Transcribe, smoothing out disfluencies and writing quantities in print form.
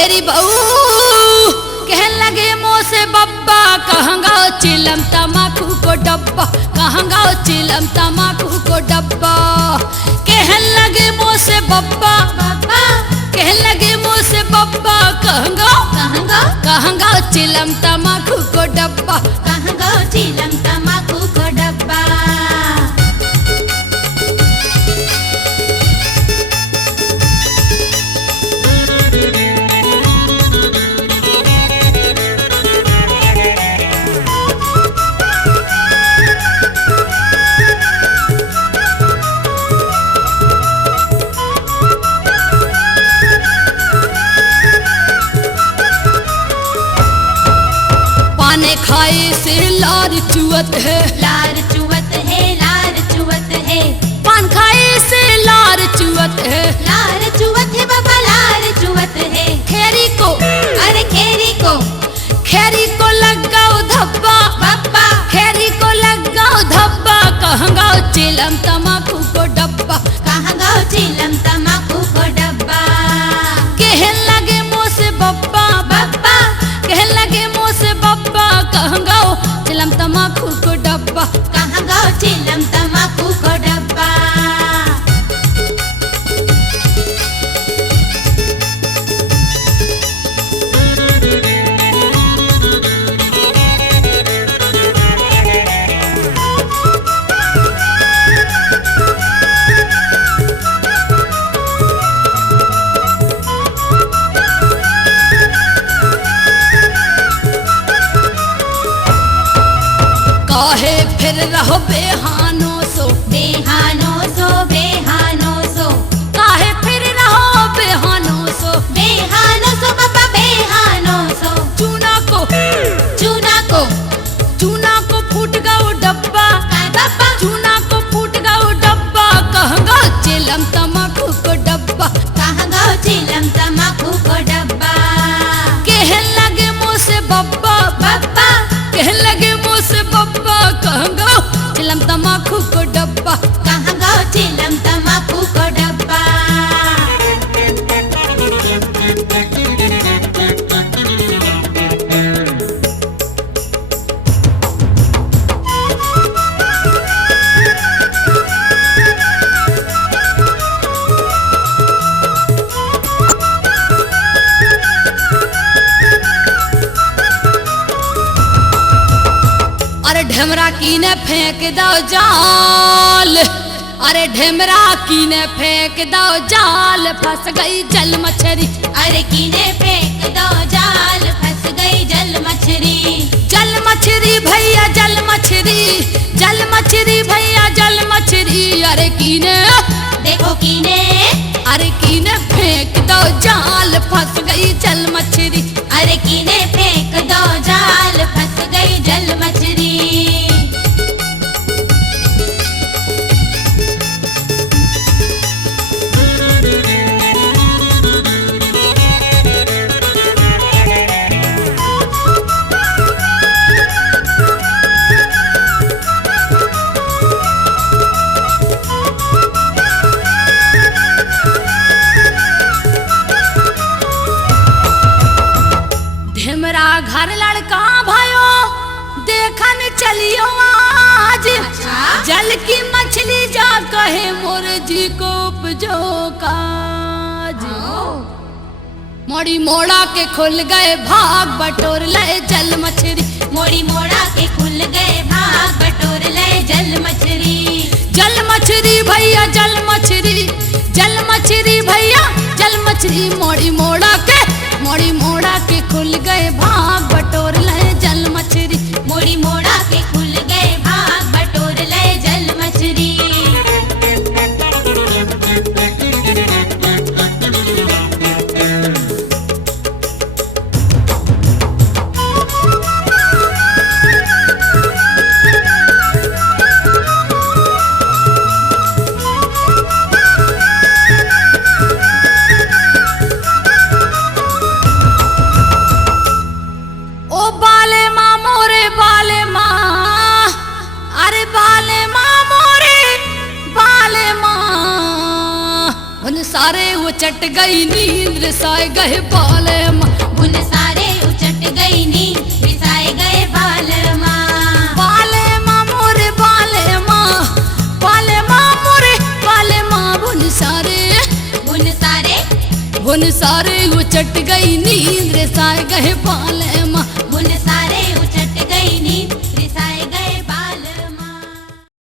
एरी बहू कहने लगे मुँह से बब्बा कहाँ गाओ चिलम तमाकू को डब्बा, कहाँ गाओ चिलम तमाकू को डब्बा। कहने लगे मुँह से बब्बा कहने लगे मुँह से बब्बा कहाँ गाओ चिलम तमाकू को डब्बा, कहाँ गाओ चिलम तमाकू को डब्बा। पाने खाए से लार चुवत है, लार चुवत है, लार चुवत है। पान खाए से लार चुवत है, लार चुवत है बाबा, लार चुवत है। खेरी को अरे खेरी को लग गाओ धब्बा बाबा, खेरी को लग गाओ धब्बा, कहाँ गाओ चिलम तमाकू को डब्बा, कहाँ गाओ चिलम तमाकू को डब्बा। कहने लगे मुँह से बब्बा कहने लगे मुँह से बब्बा कहाँ गाओ चिलम तमाकू को डब्बा, कहाँ गाओ चिलम तमाकू को डब्बा। काहे फिर रहो बेहानो सो, बेहानो सो, बेहानो सो। काहे फिर रहो बेहानो सो, बेहानो सो बाबा, बेहानो सो। चूना को चूना को फूट गाओ डब्बा, काय बाबा, चूना को फूट गाओ डब्बा, कहाँ गाओ चिलम तमाकू को डब्बा, कहाँ गाओ चिलम तमाकू को डब्बा। कहने लगे मुँह से बब्बा कहने लगे मुँह से बब्बा, कहाँ गाओ चिलम तमाकू को डब्बा, कहाँ गाओ चिलम तमाकू को डब्बा। अरे ढेमरा की ने फेंक दो जाल, अरे ढेमरा की ने फेंक दो जाल, फंस गई जल मछली, अरे कीने फेंक दो जाल, फंस गई जल मछली। जल मछली भैया जल मछली भैया जल मछली, अरे कीने देखो कीने, अरे कीने फेंक दो जाल, फंस गई जल मछली, अरे कीने फेंक दो जाल, फंस गई जल मछली। ढेमरा घर लड़का भयो देखन चलियो आज, अच्छा? जल की मछली जा कहे मोर जी को उपजो काज। मोड़ी मोड़ा के खुल गए भाग बटोर ले जल मछली, मोड़ी मोड़ा के खुल गए भाग बटोर ले जल मछली। जल मछली भैया जल मछली भैया जल मछली, मोड़ी मोड़ा के खुल गए भाग बटोर ले जल मछली, मोड़ी मोड़ा के खुल गए भाग बटोर ले जल मछली। सारे वो चट गई नींद रिसाए गए बाले माँ उन सारे उचट गई नींद रिसाए गए बाल माँ बाले माँ मोरे बाले माँ मोरे बाले माँ उन सारे वो चट गई नींद रिसाए गए बाले माँ